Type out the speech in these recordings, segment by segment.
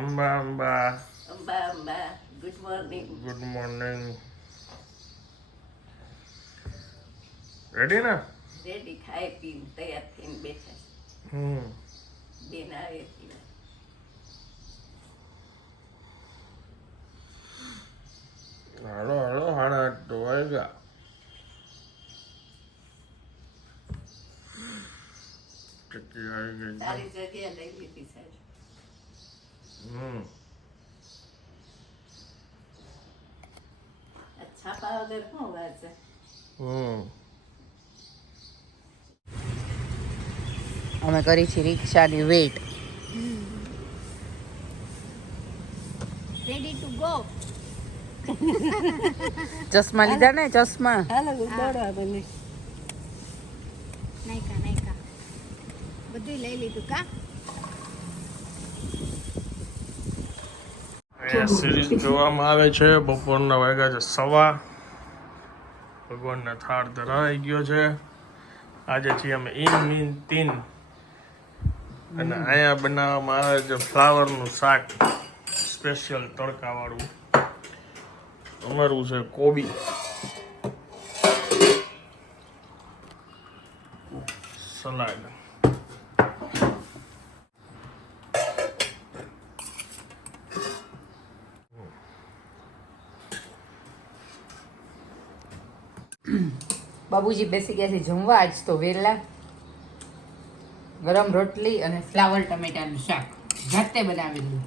Amba Amba Amba Amba good morning good morning ready ને ready ખાઈ પીને તૈયાર થઈને બેઠા. હમ બેન આવે હાલો હાલો આઠ તો વાગ્યા ચક્કી આવી ગઈ છે. જગ્યા લઈ લીધી સાહેબ હમ. છાપા વગર શું વાત છે હમ અમે કરી છે રિક્ષાની વેટ. રેડી ટુ ગો ચશ્મા લીધા ને ચશ્મા? હાલો બને. નાયકા નાયકા. બધું લઈ લીધું કા? અહીંયા સિરીઝ જોવામાં આવે છે. બપોરના વાગ્યા છે સવા. ભગવાનને થાળ ધરાઈ ગયો છે. આજે છીએ અમે ઇન મીન તીન. અને અહીંયા બનાવવામાં આવે છે ફ્લાવરનું શાક. સ્પેશિયલ તડકાવાળું. અમારું છે કોબી. સલાડ. બાબુજી બેસી ગયા છે જમવા આજ તો વેલા. ગરમ રોટલી અને ફ્લાવર ટમેટાનું શાક. જાતે બનાવેલું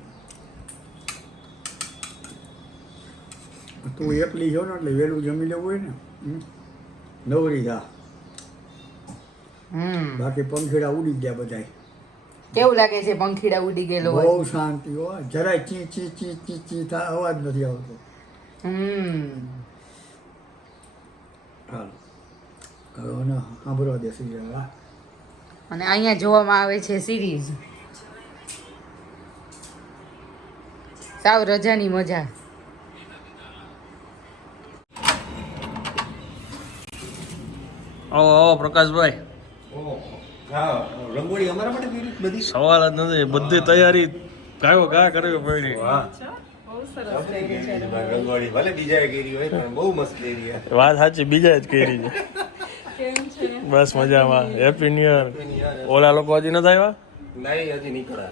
તું એકલી છો ને એટલે વહેલું જમી લેવું હોય ને? નવરી જા હમ. બાકી પંખીડા ઉડી ગયા બધા કેવું લાગે છે પંખીડા ઉડી ગયેલો બહુ શાંતિ હો. જરાય ચી ચી ચી ચી ચી અવાજ નથી આવતો. હમ. હાલો. હવે સાંભળવા દે જવા અને અહીંયા જોવામાં આવે છે સિરીઝ. સાવ રજાની મજા. આવો આવો પ્રકાશભાઈ. રંગોળી અમારા માટે બધી સવાલ જ નથી બધી તૈયારી ગાયો ગા કરવી પડી. રંગોળી ભલે બીજા કરી હોય બહુ મસ્ત કરી વાત સાચી બીજા જ કરી છે. બસ મજામાં. હેપી ન્યુ યર ઓલા લોકો હજી નથી આવ્યા? નહીં હજી નીકળા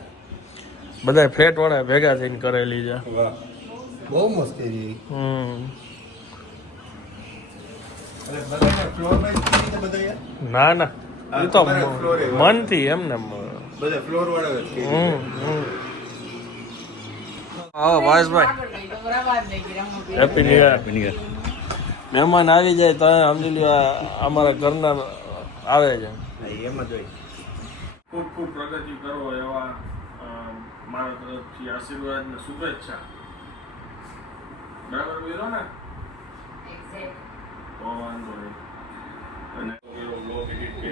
બધા ફ્લેટ વાળા ભેગા થઈને કરેલી છે. બહુ મસ્ત હમ. ના ના. એ તો મનથી એમ ને બધા ફ્લોર વાળા હમ હમ. આવો વાસભાઈ. હેપી ન્યુ યર મહેમાન આવી જાય તો સમજી લ્યો આ અમારા ઘરના આવે છે. એમ જ હોય. ખૂબ ખૂબ પ્રગતિ કરો એવા મારા તરફથી આશીર્વાદ ને શુભેચ્છા. બરાબર બોલો ને? તો વાંધો નહીં. અને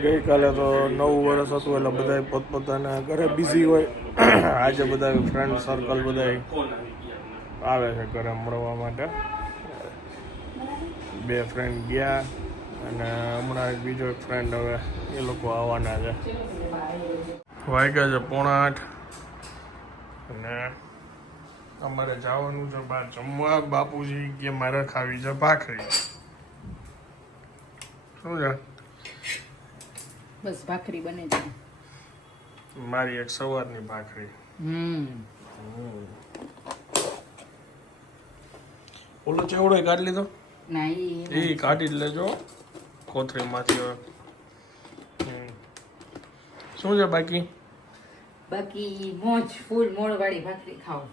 ગઈકાલે તો નવું વર્ષ હતું એટલે બધા પોતપોતાના ઘરે બિઝી હોય. આજે બધા ફ્રેન્ડ સર્કલ બધા આવે છે ઘરે મળવા માટે. બે ફ્રેન્ડ ગયા. અને હમણાં એક બીજો એક ફ્રેન્ડ હવે એ લોકો આવવાના છે. વાગ્યા છે પોણા આઠ. અને અમારે જવાનું છે બહાર જમવા. બાપુજી કે મારે ખાવી છે ભાખરી. શું છે? બસ ભાખરી બને છે. મારી એક સવારની ભાખરી. હમ. ઓલો ચેવડો કાઢી લીધો? ના એ કાઢી જ લેજો. કોથળીમાંથી હવે. શું છે બાકી? બાકી મોજ ફૂલ મોળ વાળી ભાખરી ખાઓ.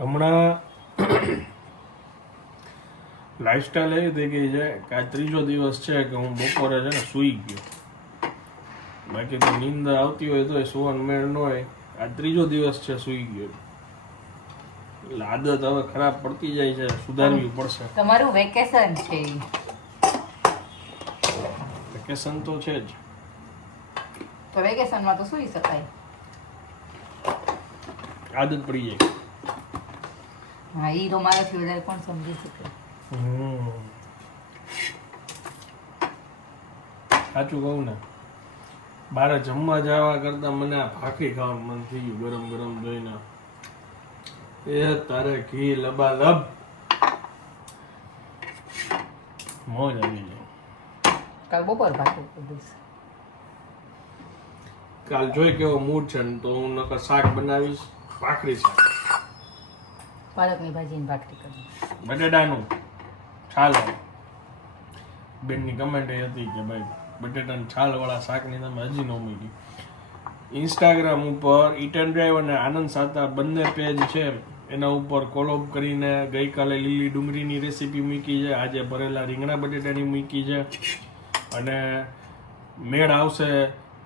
હમણાં લાઈફસ્ટાઈલ એવી થઈ ગઈ છે કે આ ત્રીજો દિવસ છે કે હું બપોરે છે ને સૂઈ ગયો. બાકી તો નીંદર આવતી હોય તો સુવન મેળ ન હોય. આ ત્રીજો દિવસ છે સૂઈ ગયો. એટલે આદત હવે ખરાબ પડતી જાય છે સુધારવી પડશે. તમારું વેકેશન છે. વેકેશન તો છે જ. તો વેકેશનમાં તો સુઈ શકાય. આદત પડી જાય. હા ઈ તો મારાથી વધારે કોણ સમજી શકે? સાચું કહું ને બારે જમવા જવા કરતા મને આ ભાખરી ખાવાનું મન થઈ ગયું ગરમ ગરમ જોઈને એ તારે ઘી લબાલબ. મોજ આવી જાય. કાલ બપોર ભાખરી કાલ જોઈ કેવો મૂડ છે ને તો હું નકર શાક બનાવીશ ભાખરી શાક. પાલકની ભાજી ને ભાખરી કરી બટેટાનું છાલ. બેનની કમેન્ટ એ હતી કે ભાઈ બટેટાની છાલવાળા શાકની તમે હજી ન મૂકી ઇન્સ્ટાગ્રામ ઉપર ઇટન ડ્રાઈવ અને આનંદ સાતા બંને પેજ છે. એના ઉપર કોલોબ કરીને ગઈકાલે લીલી ડુંગળીની રેસીપી મૂકી છે. આજે ભરેલા રીંગણા બટેટાની મૂકી છે. અને મેળ આવશે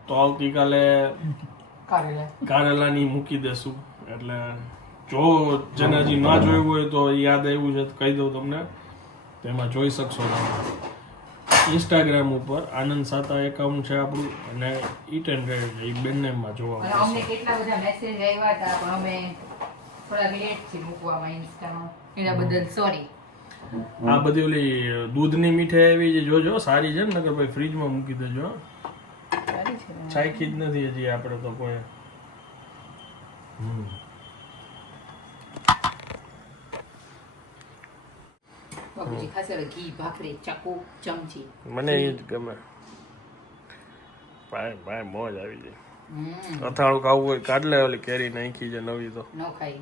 તો આવતીકાલે કારેલાની મૂકી દેશું. એટલે જો જેને હજી ના જોયું હોય તો યાદ આવ્યું છે કહી દઉં તમને. તેમાં જોઈ શકશો તમે. ઇન્સ્ટાગ્રામ ઉપર આનંદ સાતા એકાઉન્ટ છે આપણું અને ઈટ એન્ડ છે. એ બંનેમાં જોવા મળશે અમને કેટલા બધા મેસેજ આવ્યા હતા પણ અમે થોડા લેટ મૂકવામાં ઇન્સ્ટામાં એના બદલ સોરી આ બધી ઓલી દૂધની મીઠાઈ આવી છે જોજો સારી છે ને નકર ભાઈ ફ્રીજમાં મૂકી દેજો. ચાખી જ નથી હજી આપણે તો કોઈ. મને એ જ ગમે. ભાઈ ભાઈ મોજ આવી જાય. હમ. અથાણું ખાવું હોય કાઢ લે ઓલી કેરી નાખી છે નવી તો. ન ખાઈ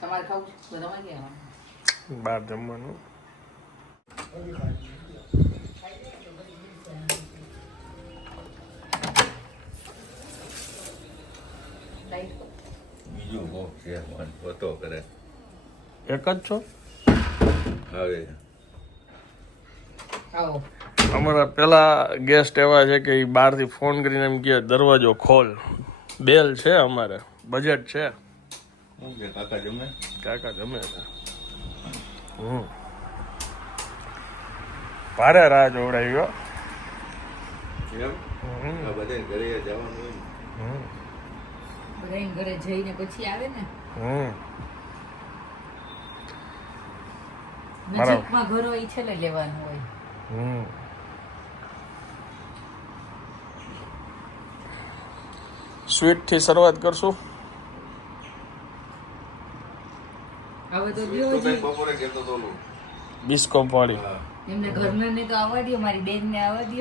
તમારે ખાવું છે? તો તમારે ક્યાં બહાર જમવાનું. બીજું બહુ છે મન પોતો કરે. એક જ છો? હવે. આવો. અમારા પેલા ગેસ્ટ એવા છે કે એ બહારથી ફોન કરીને એમ કહે દરવાજો ખોલ. બેલ છે અમારે. બજેટ છે. કાકા જમે? કાકા છે. હમ. ભારે રાહ જોવડાવ્યો એમ બધા ઘરે જવાનું હોય ઘરે જઈને પછી આવે ને? હમ. મારા- નજીકમાં ઘર હોય છે ને લેવાનું હોય. હમ. સ્વીટથી શરૂઆત કરશું. હવે તો કંઈક બપોરે કેતો તો. બિસ્કોપ વાળી. એમને ઘરના ને તો આવવા દો મારી બેન ને આવવા દો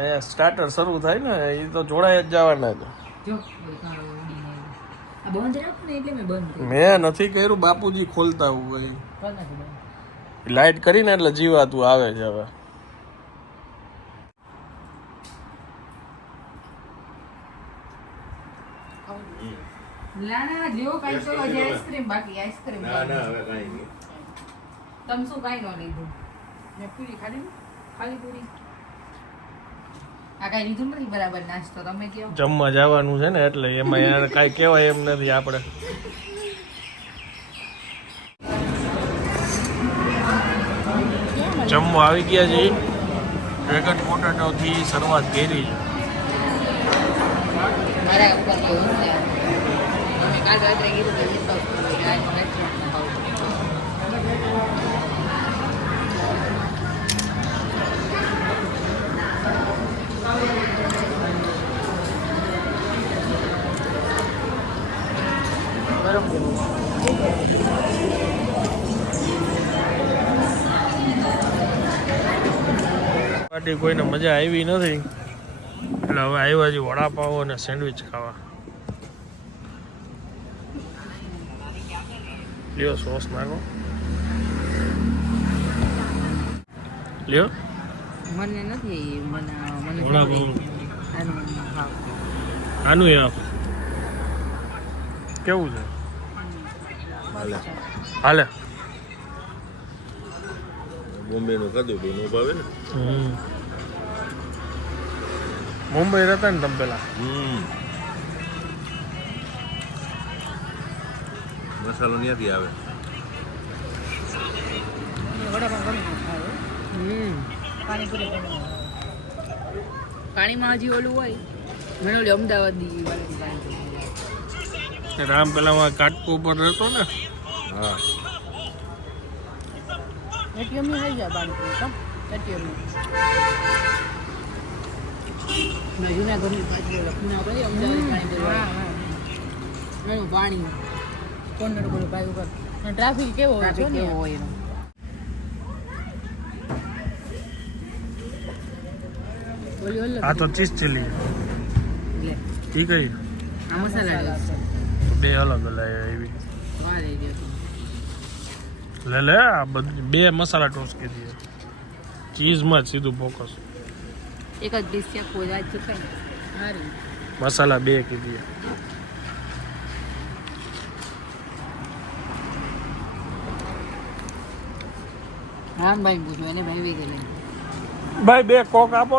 એ સ્ટાર્ટર શરૂ થાય ને એ તો જોડાય જ જવાના છે. જો બધું ઉડીને આવ્યું. આ બંધ રાખો ને એટલે મેં બંધ મેં નથી કર્યું બાપુજી ખોલતા બંધ? લાઈટ કરીને એટલે જીવાતું આવે છે હવે. ના ના જેવો કાંઈ તો હજી આઈસ્ક્રીમ બાકી આઈસ્ક્રીમ ના ના હવે કાંઈ નહીં. તમે શું કાંઈ ન લીધું? મેં પૂરી ખાધી ખાલી પૂરી. આ કાંઈ લીધું નથી બરાબર નાસ્તો તમે કેવો જમવા જવાનું છે ને એટલે એમાં યાર કાંઈ કહેવાય એમ નથી આપણે. જમવા આવી ગયા છે ડ્રેગન પોટેટો થી શરૂઆત કરી છે. મારા ઉપર એવું છે અમે કાલ રાત્રે કીધું કે જતા આવીએ. આજ રેસ્ટોરન્ટમાં ખાવું ગરમ ગરમ પાર્ટી કોઈને મજા આવી નથી એટલે હવે આવ્યા છે વડાપાવ અને સેન્ડવિચ ખાવા લ્યો સોસ નાખો લ્યો. મને નથી મને મને વડાપાવ આનું આનું યાર કેવું છે? હાલે. હાલે. બોમ્બેનું કદું બી નું ભાવે ને? મુંબઈ રહેતા ને તમે પેલા. હમ. મસાલો ત્યાંથી આવે પાણીમાં હજી ઓલું હોય. મને ઓલી અમદાવાદી રામ પેલા કાટકો ઉપર રહેતો ને? હા. એટીએમની થઈ જાય પાણી કમ એટીએમની. જુનાગઢની પાછી લખીને આપણે અમદાવાદ પાણી. કોન્નડ બોલો પાઇપ ઉપર. ટ્રાફિક કેવો હોય છે કેવો હોય એનો. ઓલી ઓલી આ તો ચીઝ ચીલી. લે. કઈ? આ મસાલા બે અલગ અલગ ગયો લે લે આ બધી બે મસાલા ટોસ કીધી ચીઝમાં જ સીધું ફોકસ. એક જ ડીશ છે કોઈ રાજ છે મસાલા બે કીધી રામભાઈ પૂછ્યું એને ભાઈ ગયેલી ભાઈ બે કોક આપો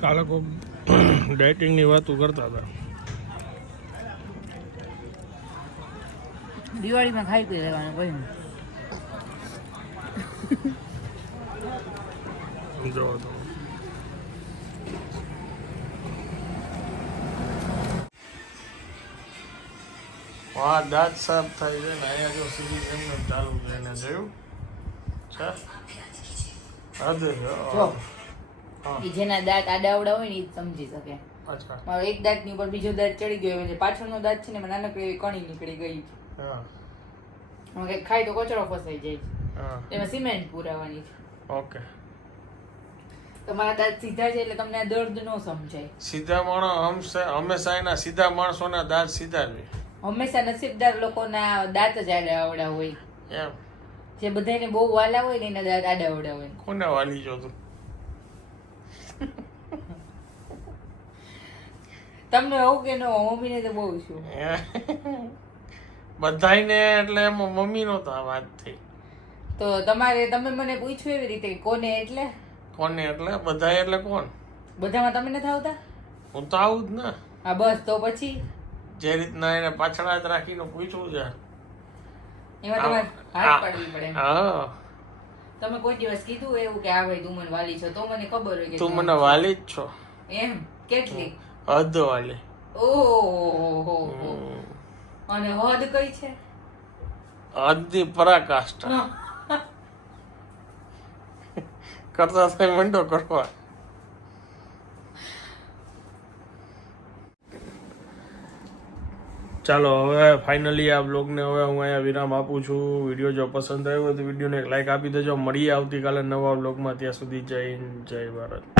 કાલે કોક ડાયટિંગની વાતો કરતા હતા. દિવાળીમાં ખાઈ પી લેવાનું કોઈ વાહ દાંત સાફ થાય છે ને અહીંયા જો સીધી એમને ચાલુ છે એને જોયું? છે? હદ છે. હા. જેના દાંત આડાવડા હોય ને એ સમજી શકે. મારો એક દાંતની ઉપર બીજો દાંત ચડી ગયો એટલે પાછળનો દાંત છે ને મને નાનકડી એવી કણી નીકળી ગઈ છે. હા. એમાં ખાય તો કચરો ફસાઈ જાય છે. હા એમાં સિમેન્ટ પુરાવાની છે. ઓકે તમારા દાંત સીધા છે એટલે તમને આ દર્દ ન સમજાય. સીધા માણસ હંમેશા એના સીધા માણસોના દાંત સીધા જ હંમેશા નસીબદાર લોકોના દાંત જ આડાવડા હોય. એમ. જે બધાને બહુ વાલા હોય ને એના દાંત આડાવડા હોય. કોને વાલી જો તું? તમને એવું કે નો મમ્મીને તો બહુ છું બધાયને એટલે એમાં મમ્મીનો તો આ વાત થઈ. તો તમારે તમે મને પૂછ્યું એવી રીતે કોને એટલે? કોને એટલે? બધા એટલે કોણ? બધામાં તમે નથી આવતા? હું તો આવું જ ને. હા બસ તો પછી? જે રીતના એને પાછળ જ રાખીને પૂછવું છે. એમાં તમારે હાથ પાડવી પડે હા. તમે કોઈ દિવસ કીધું એવું કે આ ભાઈ તું મને વાલી છો તો મને ખબર હોય કે તું મને વાલી જ છો. એમ? કેટલી? હદ વાલી. ઓહો અને હદ કઈ છે? હદની પરાકાષ્ઠા. કરતા મંડો કરવા. ચાલો, હવે ફાઇનલી આ બ્લોગને હવે હું અહીંયા વિરામ આપું છું. વીડિયો જો પસંદ આવ્યો તો વિડીયોને એક લાઇક આપી દેજો. મળીએ આવતીકાલે નવા બ્લોગમાં ત્યાં સુધી જય હિન્દ, જય ભારત.